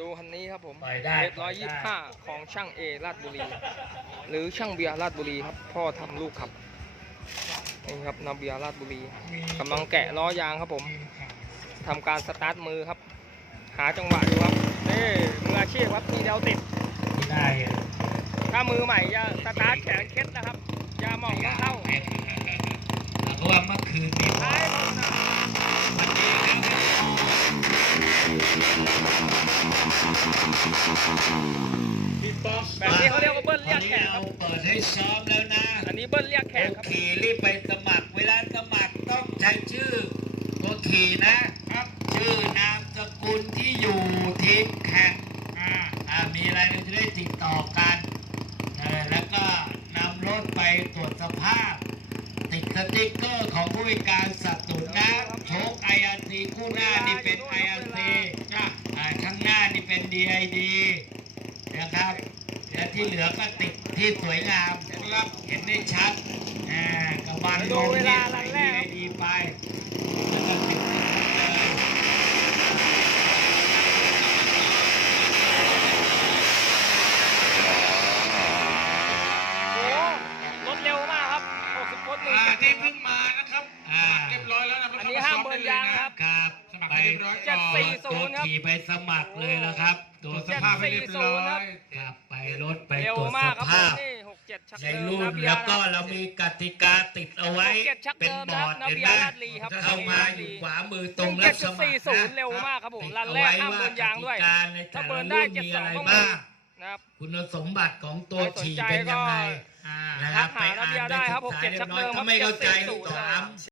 ดูคันนี้ครับผมปล่อยได้เร้อยยี่สิบห้าของช่างเอลาดบุรี หรือช่างเบียร์ลาดบุรีครับ พ่อทำลูกขับ นี่ครับนาเบียร์ลาดบุรีกำลังแกะล้อยางครับผมทำการสตาร์ทมือครับ หาจังหวะดูครับนี่มืออาชีพครับทีเดียวติดที่ได้ถ้ามือใหม่จะสตาร์ทแขนเคล็ดนะครับอย่ามองต้องเข้าเพราะว่าเมื่อคืนนี้ท้ายมือนะวันนี้พี่ป๊อก แบบนี้เขาเรียกว่าเบิ้ลเรียกวันแขนี้กคเรารับ เปิดให้ซ้อมแล้วนะ อันนี้เบิ้ลเรียกแขตัวกครับขี่รีบไปสมัคร เวลาสมัครต้องใช้ชื่อตัวขี่นะครับ ชื่อนามสกุลที่อยู่ทีมแข่งอ่าอ่ามีอะไรเราจะได้ติดต่อกันเออแล้วก็นำรถไปตรวจสภาพ ติดสติ๊กเกอร์ของผู้พิการสนับสนุนนะโชค IRC คู่หน้านี่เป็น IRC จ้ะอ่าข้างหน้านี่เป็น DID นะครับและที่เหลือก็ติดที่สวยงามนะครับเห็นได้ชัดอ่ากระบาลดูเวลารันแรกครับดีไปแล้วก็ติดเลยโอ้รถเร็วมากครับ60ฟุตหนึ่งอ่าเจ็ดที่เพิ่งมานะครับอ่าเรียบร้อยแล้วนะครับอันนี้ห้ามเบิร์นยางครับ ครับส มัครไปให้เรียบร้อยเจ็ก่ดอนสี่ตัวขี่ไปสมัครเลยแล้วครับตรวจสภาพให้เรียบร้อยครับไปรถไปเร็วตรวจสมากครับผมภาพนี่67ชักในเดิมรุ่นนะเบียแล้วร์ก็นะเรามีกติกาติดเอาไว้67ชักเป็นเดิมบนะอครัร์บดนาเห็นเบียร์ลาดลีครับไหมเข้ามาอยู่ขวามือตรงรับสมัคร17.40เร็วมากครับผมติดรันเอาแรกไว้ห้ามว่าเบิร์นยางด้วยกติกาในแต่ถ้าละเบิร์นได้รุ่นมีอะไร72ต้อง บ้าง นะครับ คุณสมบัติของตัวใครสนขี่ใจเป็นยังไงก็นะครับทักหาไปอ่านนาเบียร์ได้ได้ครับศึกษา67เรียบร้อยชักเดิมถ้าไม่เข้าใจครับถาม